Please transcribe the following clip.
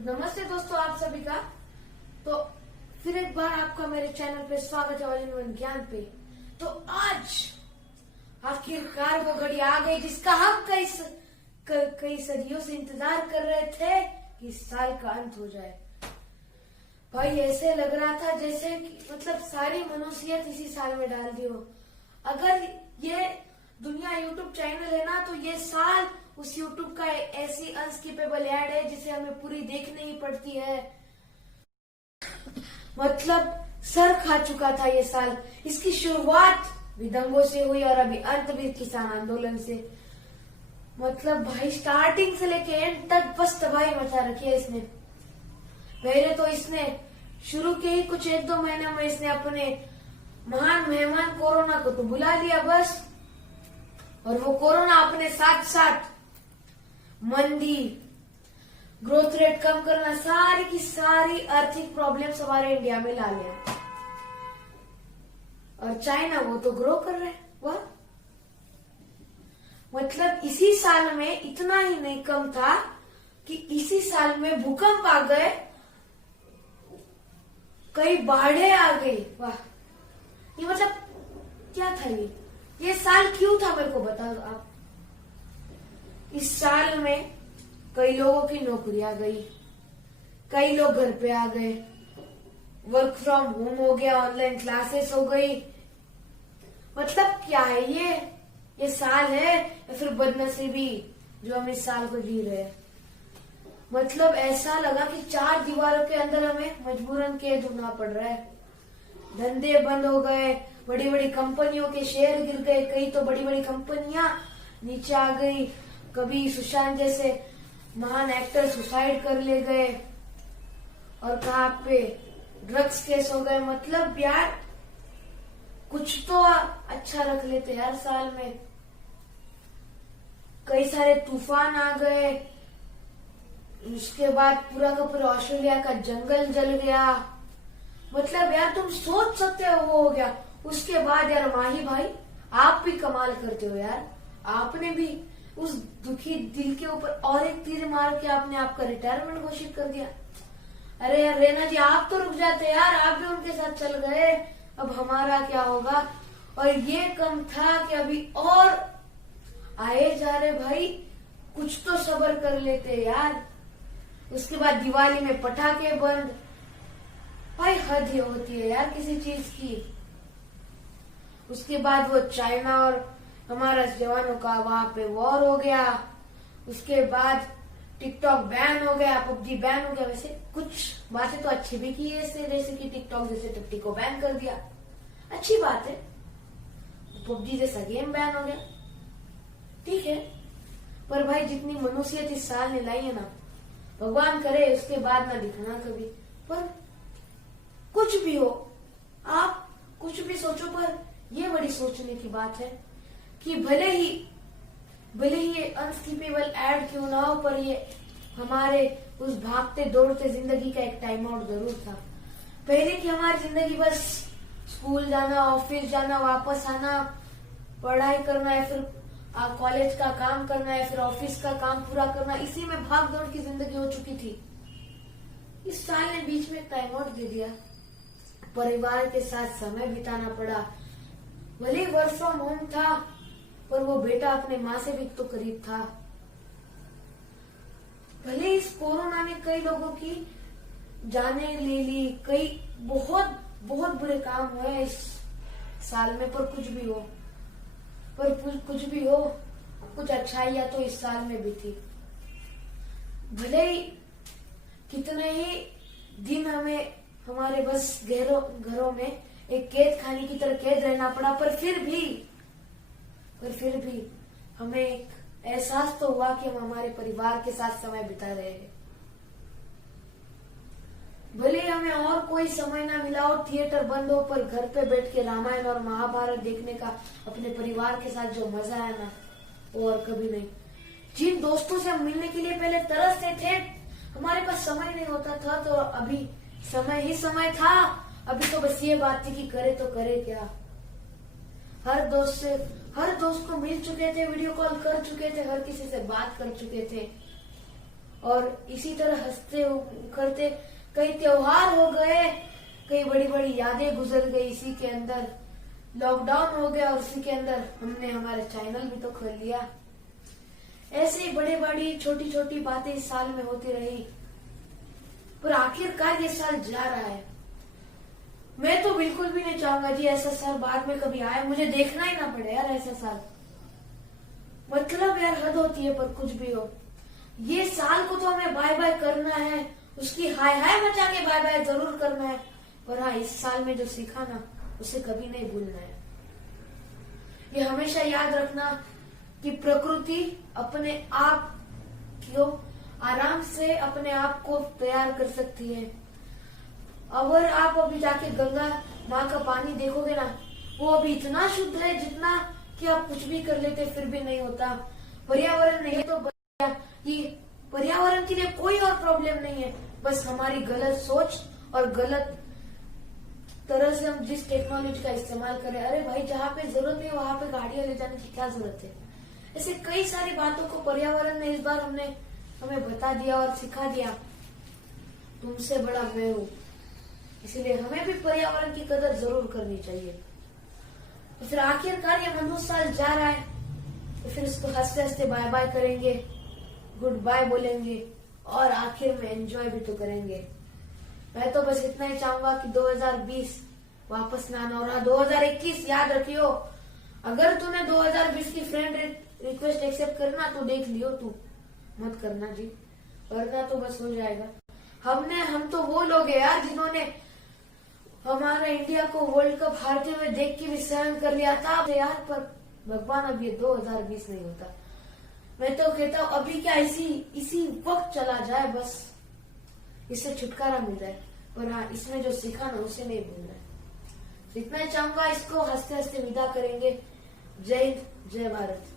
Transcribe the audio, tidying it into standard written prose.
नमस्ते दोस्तों, आप सभी का तो फिर एक बार आपका मेरे चैनल पे स्वागत है ऑल इन वन ज्ञान पे। तो आज आखिरकार वो घड़ी आ गई जिसका हम कई सदियों से इंतजार कर रहे थे कि इस साल का अंत हो जाए। भाई ऐसे लग रहा था जैसे मतलब सारी मनुष्यत इसी साल में डाल दी हो। अगर ये दुनिया यूट्यूब चैनल है ना, तो ये साल उस यूट्यूब का ऐसी अनस्किपेबल ऐड है जिसे हमें पूरी देखनी ही पड़ती है। मतलब सर खा चुका था ये साल। इसकी शुरुआत भी दंगों से हुई और अभी अंत भी किसान आंदोलन से। मतलब भाई स्टार्टिंग से लेके एंड तक बस तबाही मचा रखी है इसने। पहले तो इसने शुरू के ही कुछ 1-2 महीने में इसने अपने महान मेहमान कोरोना को तो बुला लिया बस, और वो कोरोना अपने साथ साथ मंदी, ग्रोथ रेट कम करना, सारी की सारी आर्थिक प्रॉब्लम्स हमारे इंडिया में ला लिया। और चाइना वो तो ग्रो कर रहे हैं। वह मतलब इसी साल में इतना ही नहीं कम था कि इसी साल में भूकंप आ गए, कई बाढ़ें आ गई। वाह, ये मतलब क्या था ये साल क्यों था मेरे को बताओ आप। इस साल में कई लोगों की नौकरियां गई, कई लोग घर पे आ गए, वर्क फ्रॉम होम हो गया, ऑनलाइन क्लासेस हो गई। मतलब क्या है ये साल है या फिर बदनसीबी जो हम इस साल को जी रहे हैं। मतलब ऐसा लगा कि 4 दीवारों के अंदर हमें मजबूरन कैद होना पड़ रहा है। धंधे बंद हो गए, बड़ी बड़ी कंपनियों के शेयर गिर गए, कई तो बड़ी बड़ी कंपनियां नीचे आ गई। कभी सुशांत जैसे महान एक्टर सुसाइड कर ले गए, और कहाँ पे ड्रग्स केस हो गए। मतलब यार कुछ तो अच्छा रख लेते यार साल में। कई सारे तूफान आ गए, उसके बाद पूरा का पूरा ऑस्ट्रेलिया का जंगल जल गया। मतलब यार तुम सोच सकते हो वो हो गया। उसके बाद यार माही भाई आप भी कमाल करते हो यार। आपने भी उस दुखी दिल के ऊपर और एक तीर मार के आपने आपका रिटायरमेंट घोषित कर दिया। अरे यार रेना जी, आप तो रुक जाते यार, आप भी उनके साथ चल गए। अब हमारा क्या होगा। और ये कम था कि अभी और आए जा रहे भाई, कुछ तो सब्र कर लेते यार। उसके बाद दिवाली में पटाखे बंद। भाई हद ही होती है यार किसी चीज की। उसके बाद वो चाइना और हमारा जवानों का वहां पे वॉर हो गया। उसके बाद टिकटॉक बैन हो गया, पबजी बैन हो गया। वैसे कुछ बातें तो अच्छी भी की है इससे, जैसे कि टिकटॉक जैसे टिप्टी को बैन कर दिया, अच्छी बात है। पबजी जैसा गेम बैन हो गया, ठीक है। पर भाई जितनी मनुष्यत इस साल ने लाई है ना, भगवान करे उसके बाद ना दिखना कभी। पर कुछ भी हो, आप कुछ भी सोचो, पर ये बड़ी सोचने की बात है कि भले ही ये अनस्किपेबल ऐड क्यों ना हो, पर ये हमारे उस भागते दौड़ते जिंदगी का एक टाइम आउट जरूर था। पहले की हमारी जिंदगी बस स्कूल जाना, ऑफिस जाना, वापस आना, पढ़ाई करना, या फिर कॉलेज का काम करना, या फिर ऑफिस का काम पूरा करना, इसी में भाग दौड़ की जिंदगी हो चुकी थी। इस साल ने बीच में टाइम आउट दे दिया, परिवार के साथ समय बिताना पड़ा। भले वर्क फ्रॉम होम था, पर वो बेटा अपने माँ से भी तो करीब था। भले इस कोरोना ने कई लोगों की जानें ले ली, कई बहुत बहुत बुरे काम हुए इस साल में, पर कुछ भी हो, कुछ अच्छाइयां तो इस साल में भी थी। भले ही कितने ही दिन हमें हमारे बस घरों में एक कैद खाने की तरह कैद रहना पड़ा, पर फिर भी हमें एक एहसास तो हुआ कि हम हमारे परिवार के साथ समय बिता रहे हैं। भले हमें और कोई समय ना मिला हो, थिएटर बंद हो, पर घर पे बैठ के रामायण और महाभारत देखने का अपने परिवार के साथ जो मजा है ना, वो और कभी नहीं। जिन दोस्तों से हम मिलने के लिए पहले तरसते थे, हमारे पास समय नहीं होता था, तो अभी समय ही समय था। अभी तो बस ये बात थी कि करे तो करे क्या। हर दोस्त को मिल चुके थे, वीडियो कॉल कर चुके थे, हर किसी से बात कर चुके थे। और इसी तरह हंसते करते कई त्योहार हो गए, कई बड़ी बड़ी यादें गुजर गई इसी के अंदर। लॉकडाउन हो गया और इसी के अंदर हमने हमारा चैनल भी तो खोल लिया। ऐसे ही बड़ी बड़ी छोटी छोटी बातें इस साल में होती रही, पर आखिरकार ये साल जा रहा है। मैं तो बिल्कुल भी नहीं चाहूंगा जी ऐसा साल बाद में कभी आए, मुझे देखना ही ना पड़े यार ऐसा साल। मतलब यार हद होती है, पर कुछ भी हो, ये साल को तो हमें बाय बाय करना है, उसकी हाय हाय मचा के बाय बाय जरूर करना है। पर हाँ, इस साल में जो सीखा ना उसे कभी नहीं भूलना है। ये हमेशा याद रखना कि प्रकृति अपने आप को आराम से अपने आप को तैयार कर सकती है। अगर आप अभी जाके गंगा माँ का पानी देखोगे ना, वो अभी इतना शुद्ध है जितना कि आप कुछ भी कर लेते फिर भी नहीं होता। पर्यावरण नहीं तो कि पर्यावरण के लिए कोई और प्रॉब्लम नहीं है, बस हमारी गलत सोच और गलत तरह से हम जिस टेक्नोलॉजी का इस्तेमाल करें। अरे भाई, जहाँ पे जरूरत नहीं वहां पे गाड़ियां ले जाने की क्या जरूरत है। ऐसे कई सारी बातों को पर्यावरण ने इस बार हमें बता दिया और सिखा दिया। तुमसे बड़ा मैं हूँ, इसलिए हमें भी पर्यावरण की कदर जरूर करनी चाहिए। तो फिर आखिरकार ये मनु साल जा रहा है, तो फिर इसको हंसते हंसते बाय बाय करेंगे, गुड बाय बोलेंगे और आखिर में एंजॉय भी तो करेंगे। मैं तो बस इतना ही चाहूंगा कि 2020 वापस ना आना। और 2021 याद रखियो, अगर तूने 2020 की फ्रेंड रिक्वेस्ट एक्सेप्ट करना तो देख लियो, तू मत करना जी, वरना तो बस हो जाएगा। हम तो वो लोग हैं यार जिन्होंने हमारा इंडिया को वर्ल्ड कप हारते हुए देख के भी सहन कर लिया था यार। पर भगवान, अब ये 2020 नहीं होता। मैं तो कहता हूँ अभी क्या इसी वक्त चला जाए, बस इससे छुटकारा मिल जाए। पर हाँ, इसमें जो सीखा ना उसे नहीं भूलना है। इतना ही चाहूंगा, इसको हंसते हंसते विदा करेंगे। जय हिंद, जय भारत।